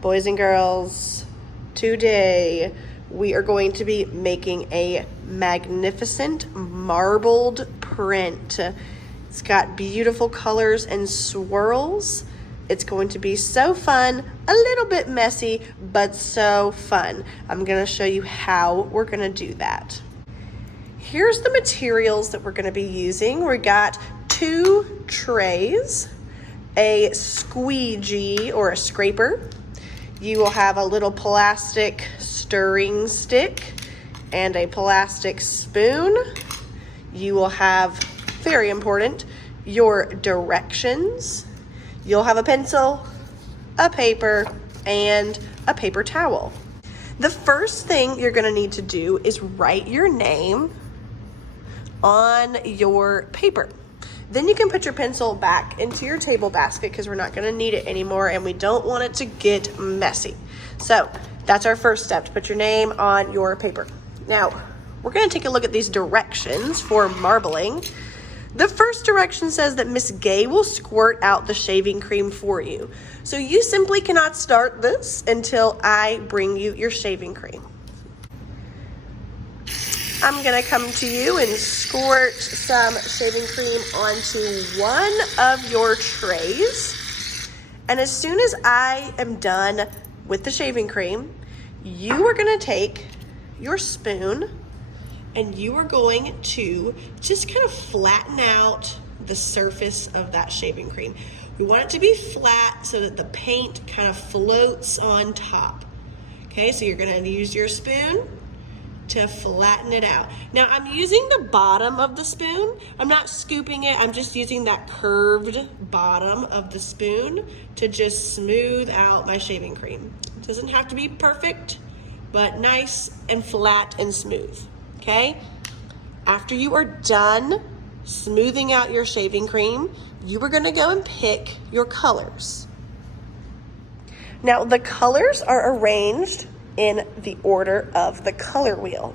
Boys and girls, today we are going to be making a magnificent marbled print. It's got beautiful colors and swirls. It's going to be so fun, a little bit messy, but so fun. I'm gonna show you how we're gonna do that. Here's the materials that we're gonna be using. We got 2 trays, a squeegee or a scraper. You will have a little plastic stirring stick and a plastic spoon. You will have, very important, your directions. You'll have a pencil, a paper, and a paper towel. The first thing you're gonna need to do is write your name on your paper. Then you can put your pencil back into your table basket because we're not gonna need it anymore and we don't want it to get messy. So that's our first step, to put your name on your paper. Now, we're gonna take a look at these directions for marbling. The first direction says that Miss Gay will squirt out the shaving cream for you. So you simply cannot start this until I bring you your shaving cream. I'm gonna come to you and squirt some shaving cream onto one of your trays. And as soon as I am done with the shaving cream, you are gonna take your spoon and you are going to just kind of flatten out the surface of that shaving cream. We want it to be flat so that the paint kind of floats on top. Okay, so you're gonna use your spoon to flatten it out. Now I'm using the bottom of the spoon. I'm not scooping it, I'm just using that curved bottom of the spoon to just smooth out my shaving cream. It doesn't have to be perfect, but nice and flat and smooth, okay? After you are done smoothing out your shaving cream, you are gonna go and pick your colors. Now the colors are arranged in the order of the color wheel.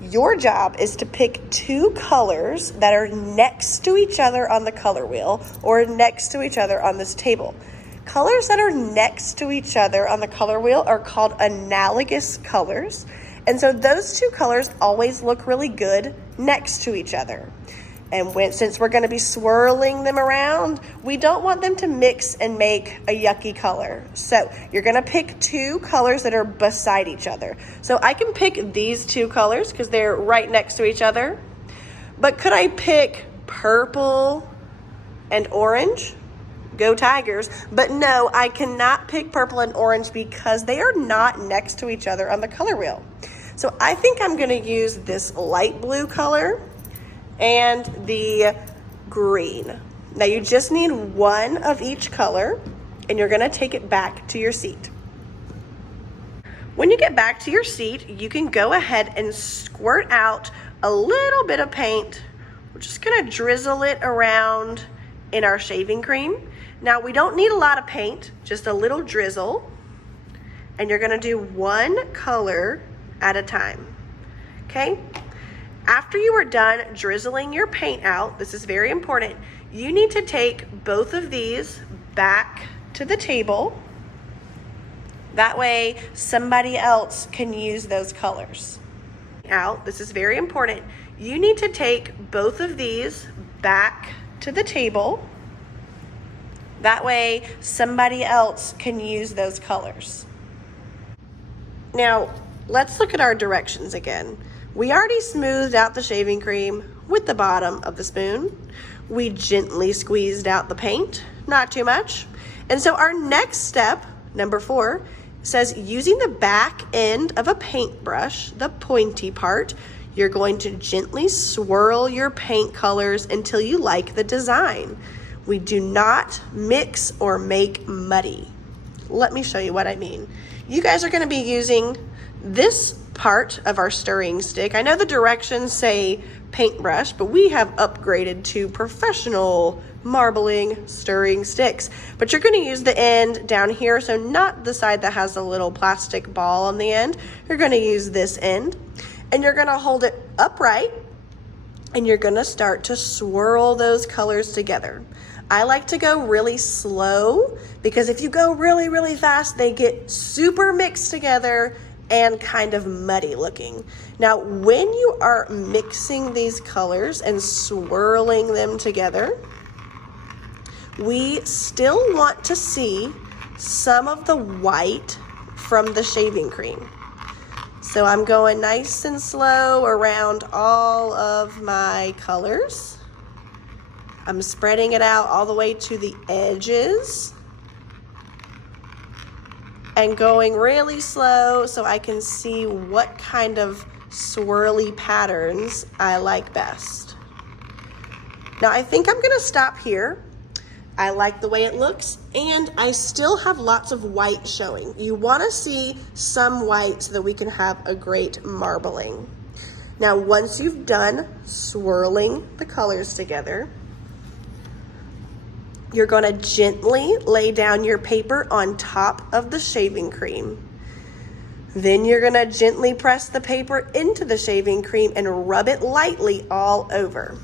Your job is to pick 2 colors that are next to each other on the color wheel or next to each other on this table. Colors that are next to each other on the color wheel are called analogous colors. And so those 2 colors always look really good next to each other. And since we're gonna be swirling them around, we don't want them to mix and make a yucky color. So you're gonna pick 2 colors that are beside each other. So I can pick these 2 colors because they're right next to each other. But could I pick purple and orange? Go Tigers. But no, I cannot pick purple and orange because they are not next to each other on the color wheel. So I think I'm gonna use this light blue color and the green. Now you just need 1 of each color and you're gonna take it back to your seat. When you get back to your seat, you can go ahead and squirt out a little bit of paint. We're just gonna drizzle it around in our shaving cream. Now we don't need a lot of paint, just a little drizzle. And you're gonna do 1 color at a time, okay? After you are done drizzling your paint out, this is very important, you need to take both of these back to the table. That way somebody else can use those colors. This is very important. You need to take both of these back to the table. That way somebody else can use those colors. Now, let's look at our directions again. We already smoothed out the shaving cream with the bottom of the spoon. We gently squeezed out the paint, not too much. And so our next step, number 4, says using the back end of a paintbrush, the pointy part, you're going to gently swirl your paint colors until you like the design. We do not mix or make muddy. Let me show you what I mean. You guys are gonna be using this part of our stirring stick. I know the directions say paintbrush, but we have upgraded to professional marbling stirring sticks. But you're gonna use the end down here, so not the side that has a little plastic ball on the end. You're gonna use this end, and you're gonna hold it upright, and you're gonna start to swirl those colors together. I like to go really slow because if you go really, really fast, they get super mixed together and kind of muddy looking. Now, when you are mixing these colors and swirling them together, we still want to see some of the white from the shaving cream. So I'm going nice and slow around all of my colors. I'm spreading it out all the way to the edges and going really slow so I can see what kind of swirly patterns I like best. Now I think I'm gonna stop here. I like the way it looks, and I still have lots of white showing. You wanna see some white so that we can have a great marbling. Now, once you've done swirling the colors together, you're gonna gently lay down your paper on top of the shaving cream. Then you're gonna gently press the paper into the shaving cream and rub it lightly all over.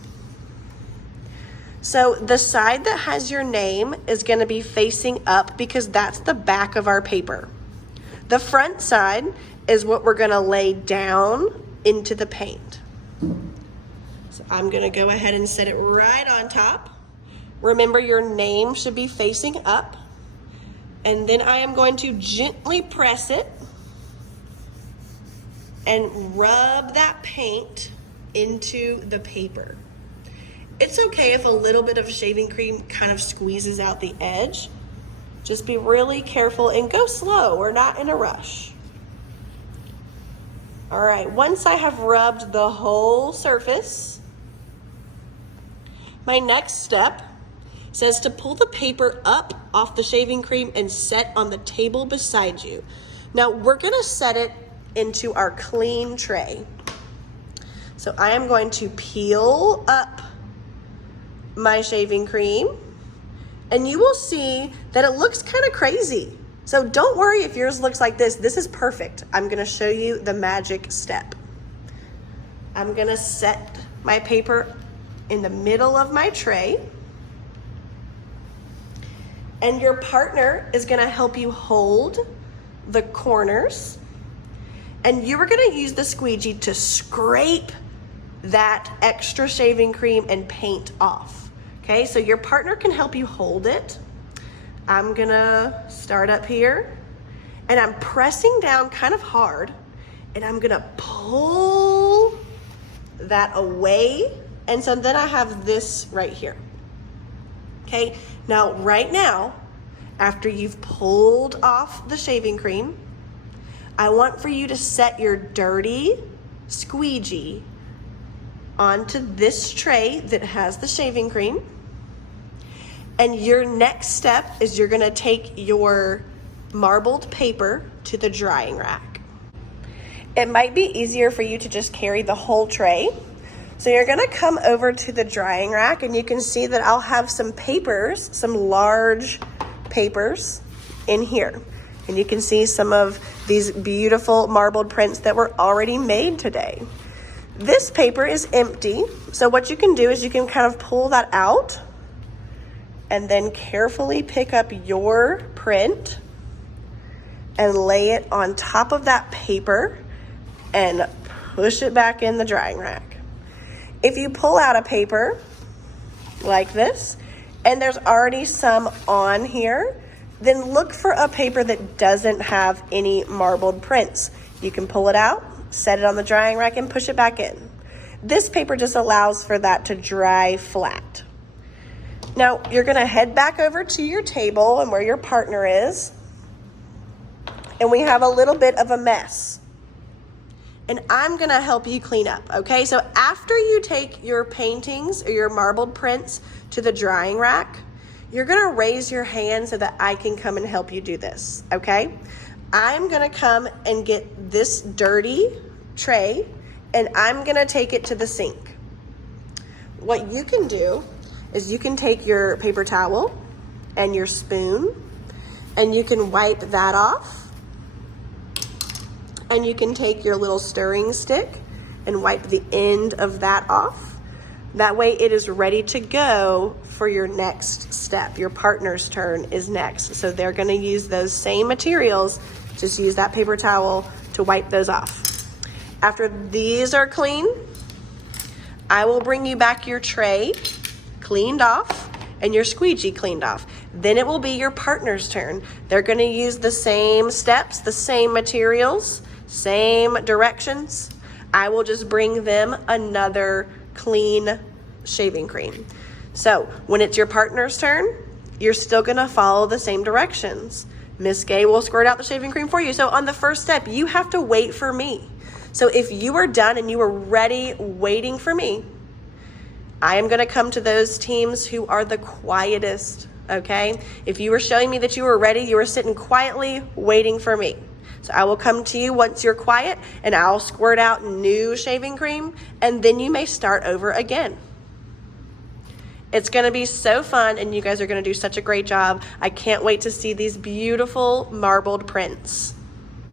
So the side that has your name is gonna be facing up because that's the back of our paper. The front side is what we're gonna lay down into the paint. So I'm gonna go ahead and set it right on top. Remember, your name should be facing up. And then I am going to gently press it and rub that paint into the paper. It's okay if a little bit of shaving cream kind of squeezes out the edge. Just be really careful and go slow. We're not in a rush. All right, once I have rubbed the whole surface, my next step says to pull the paper up off the shaving cream and set on the table beside you. Now we're gonna set it into our clean tray. So I am going to peel up my shaving cream, and you will see that it looks kind of crazy. So don't worry if yours looks like this. This is perfect. I'm gonna show you the magic step. I'm gonna set my paper in the middle of my tray, and your partner is gonna help you hold the corners, and you are gonna use the squeegee to scrape that extra shaving cream and paint off. Okay, so your partner can help you hold it. I'm gonna start up here, and I'm pressing down kind of hard, and I'm gonna pull that away, and so then I have this right here. Okay, now right now, after you've pulled off the shaving cream, I want for you to set your dirty squeegee onto this tray that has the shaving cream. And your next step is you're gonna take your marbled paper to the drying rack. It might be easier for you to just carry the whole tray. So you're gonna come over to the drying rack, and you can see that I'll have some papers, some large papers in here. And you can see some of these beautiful marbled prints that were already made today. This paper is empty, so what you can do is you can kind of pull that out and then carefully pick up your print and lay it on top of that paper and push it back in the drying rack. If you pull out a paper like this, and there's already some on here, then look for a paper that doesn't have any marbled prints. You can pull it out, set it on the drying rack, and push it back in. This paper just allows for that to dry flat. Now, you're gonna head back over to your table and where your partner is, and we have a little bit of a mess. And I'm gonna help you clean up, okay? So after you take your paintings or your marbled prints to the drying rack, you're gonna raise your hand so that I can come and help you do this, okay? I'm gonna come and get this dirty tray, and I'm gonna take it to the sink. What you can do is you can take your paper towel and your spoon, and you can wipe that off. And you can take your little stirring stick and wipe the end of that off. That way it is ready to go for your next step. Your partner's turn is next. So they're gonna use those same materials, just use that paper towel to wipe those off. After these are clean, I will bring you back your tray cleaned off and your squeegee cleaned off. Then it will be your partner's turn. They're gonna use the same steps, the same materials, same directions. I will just bring them another clean shaving cream. So when it's your partner's turn, you're still gonna follow the same directions. Miss Gay will squirt out the shaving cream for you. So on the first step, you have to wait for me. So if you are done and you are ready waiting for me, I am gonna come to those teams who are the quietest, okay? If you were showing me that you were ready, you were sitting quietly waiting for me. So I will come to you once you're quiet and I'll squirt out new shaving cream and then you may start over again. It's gonna be so fun and you guys are gonna do such a great job. I can't wait to see these beautiful marbled prints.